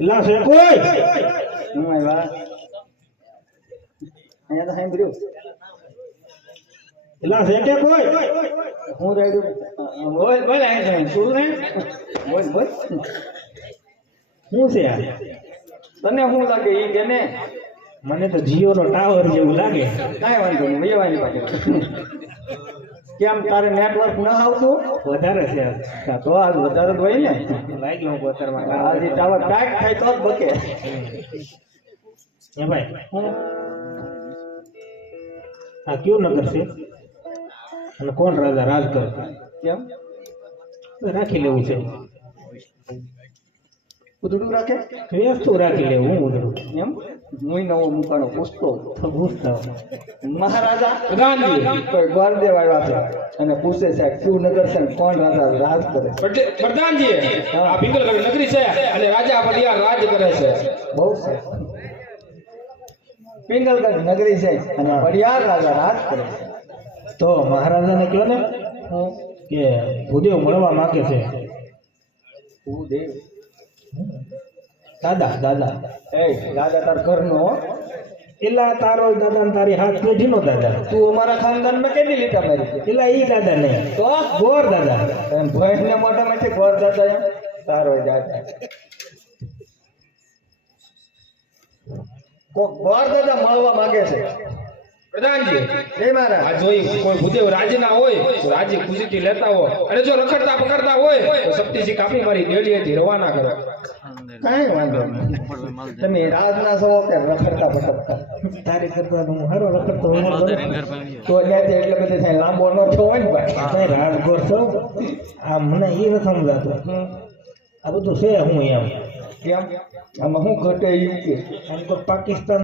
લા છે કોઈ હું આવ્યા અહીંયા તો સાંભળ્યું લા છે કે કોઈ હું રાયડું બોલ બોલ અહીંયા શું ને બોલ બોલ શું છે આ તને શું લાગે એ કે ને મને તો જીઓ નો ટાવર જેવું લાગે કાંઈ વાંધો નહીં વૈયાવાની પાસે કેમ તારે નેટવર્ક ન આવતું વધારે છે તો આ વધારે જ હોય ને લાગી હું પોતારમાં આજે ટાવર ટાઈટ થાય તો જ બકે એ ભાઈ આ કયું નગર છે અને કોણ રાજા રાજ કરે કેમ રાખી લેવું છે ઉધડું રાખે વ્યસ્તું રાખી લેવું હું ઉધડું એમ હું નવો મૂકવાનો પૂછતો પૂછતા મહારાજા ગાંધી કોઈ ગોરદેવ આવ્યા છે અને પૂછે છે કયું નગર છે ને કોણ રાજા રાજ કરે પ્રધાનજી આ પિંગલગઢ નગરી છે અને રાજા પડિયા રાજ કરે છે બહુ છે પિંગલગઢ નગરી છે અને પડિયાર રાજા રાજ કરે છે તો મહારાજાને કહો ને કે ભૂદેવ મળવા માંગે છે ભૂદેવ દાદા દાદા એ દાદા તાર ઘરનો હો. એલા તારો દાદા ને તારી હાથ પેઢીનો દાદા તું અમારા ખાનદાનમાં કેટલી લીટા મારી છે એલા ઈ દાદા નહીં તો ગોર દાદા એમ ભેંસને મોઢામાંથી ગોર દાદા એમ તારો દાદા કોક ગોર દાદા મળવા માંગે છે પ્રધાનજી જય મહારાજ આ જોઈ કોઈ ભૂદેવ રાજના હોય તો રાજી ખુશીથી લેતા હોય અને જો રખડતા પકડતા હોય તો શક્તિજી કાપી મારી ડેલીએથી રવાના કરે કાંઈ વાંધો નહીં તમે રાજના છો કે રખડતા ભટકતા તારી કરતા તો હું હારો રખડતો હોય તો ત્યાંથી એટલે બધે થાય લાંબો ન થયો હોય ને ભાઈ રાજગોર છો આ મને એ નથી સમજાતું આ બધું છે હું એમ કેમ આમાં શું ઘટે એવું કે આમ તો પાકિસ્તાન